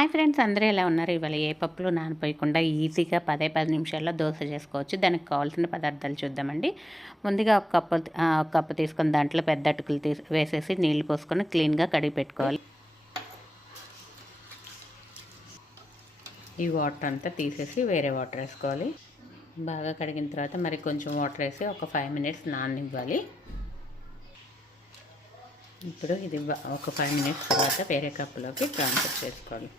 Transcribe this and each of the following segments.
Hi friends, అందరూ ఎలా ఉన్నారు? ఇవాళ ఏ పప్పులు నానపోయకుండా ఈజీగా 10 నిమిషాల్లో దోశ చేసుకోవచ్చు. దానికి కావాల్సిన పదార్థాలు చూద్దామండి. ముందుగా ఒక కప్పు తీసుకొని దాంట్లో పెద్ద అటుకులు వేసేసి నీళ్లు పోసుకొని క్లీన్గా కడిగి పెట్టుకోవాలి. ఈ వాటర్ అంతా తీసేసి వేరే వాటర్ వేసుకోవాలి. బాగా కడిగిన తర్వాత మరి కొంచెం వాటర్ వేసి ఒక 5 మినిట్స్ నాననివ్వాలి. ఇప్పుడు ఇది ఒక 5 మినిట్స్ తర్వాత వేరే కప్పులోకి ట్రాన్స్ఫర్ చేసుకోవాలి.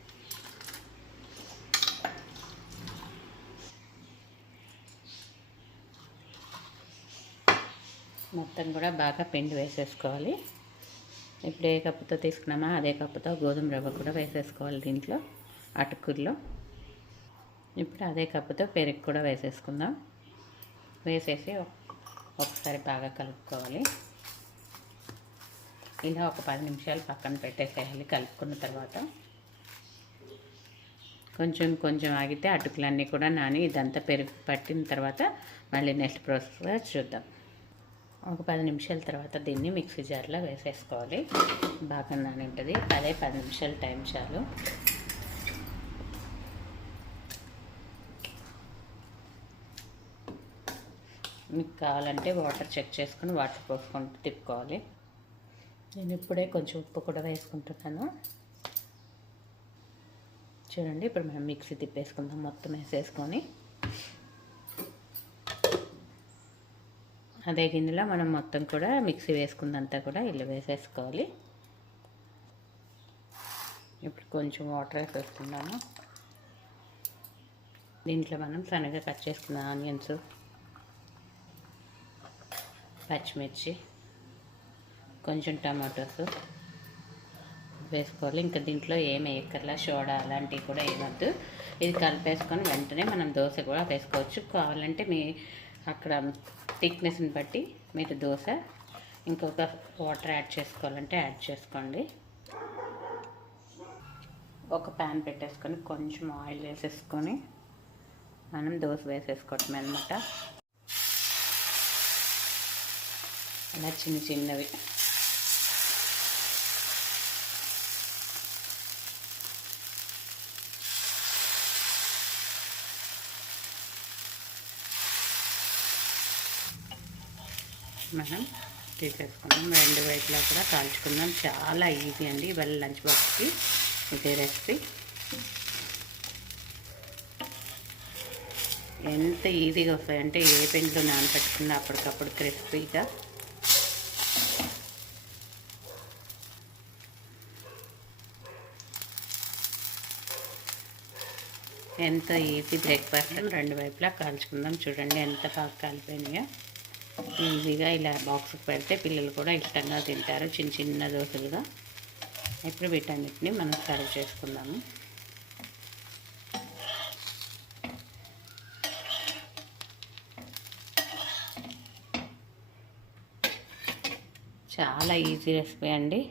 మొత్తం కూడా బాగా పిండి వేసేసుకోవాలి. ఇప్పుడు ఏ కప్పుతో తీసుకున్నామో అదే కప్పుతో గోధుమ రవ్వ కూడా వేసేసుకోవాలి దీంట్లో అటుకుల్లో. ఇప్పుడు అదే కప్పుతో పెరుగు కూడా వేసేసుకుందాం. వేసేసి ఒకసారి బాగా కలుపుకోవాలి. ఇలా ఒక 10 నిమిషాలు పక్కన పెట్టేసేయాలి. కలుపుకున్న తర్వాత కొంచెం ఆగితే అటుకులన్నీ కూడా నాని ఇదంతా పెరుగు పట్టిన తర్వాత మళ్ళీ నెక్స్ట్ ప్రాసెస్గా చూద్దాం. ఒక 10 నిమిషాల తర్వాత దీన్ని మిక్సీ జార్లో వేసేసుకోవాలి. బాగా నాని ఉంటుంది. 10 నిమిషాలు టైం చాలు. మీకు కావాలంటే వాటర్ చెక్ చేసుకుని వాటర్ పోసుకుంటూ తిప్పుకోవాలి. నేను ఇప్పుడే కొంచెం ఉప్పు కూడా వేసుకుంటున్నాను. చూడండి, ఇప్పుడు మనం మిక్సీ తిప్పేసుకుందాం. మొత్తం వేసేసుకొని అదే గిన్నెలో మనం మొత్తం కూడా మిక్సీ వేసుకుందంతా కూడా ఇలా వేసేసుకోవాలి. ఇప్పుడు కొంచెం వాటర్ వేసేస్తున్నాను. దీంట్లో మనం సన్నగా కట్ చేసుకున్న ఆనియన్స్, పచ్చిమిర్చి, కొంచెం టమాటోస్ వేసుకోవాలి. ఇంకా దీంట్లో ఏమి వేయక్కర్లా, సోడా అలాంటివి కూడా వేయవద్దు. ఇది కలిపేసుకొని వెంటనే మనం దోశ కూడా వేసుకోవచ్చు. కావాలంటే మీ అక్కడ థిక్నెస్ని బట్టి మీరు దోశ ఇంకొక వాటర్ యాడ్ చేసుకోవాలంటే యాడ్ చేసుకోండి. ఒక ప్యాన్ పెట్టేసుకొని కొంచెం ఆయిల్ వేసేసుకొని మనం దోశ వేసేసుకోవటం అన్నమాట. అలా చిన్నవి మనం తీసేసుకున్నాం. రెండు వైపులా కూడా కాల్చుకుందాం. చాలా ఈజీ అండి. ఇవాళ లంచ్ బాక్స్కి ఇదే రెసిపీ. ఎంత ఈజీగా వస్తాయంటే ఏ పిండిలో నానబెట్టుకున్నా అప్పటికప్పుడు క్రిస్పీగా. ఎంత ఈజీ బ్రేక్ఫాస్ట్. రెండు వైపులా కాల్చుకుందాం. చూడండి ఎంత బాగా కాలిపోయినాయో. ఈజీగా ఇలా బాక్స్కి పెడితే పిల్లలు కూడా ఇష్టంగా తింటారు, చిన్న దోశలుగా. ఇప్పుడు వీటన్నిటిని మనం సర్వ్ చేసుకుందాము. చాలా ఈజీ రెసిపీ అండి.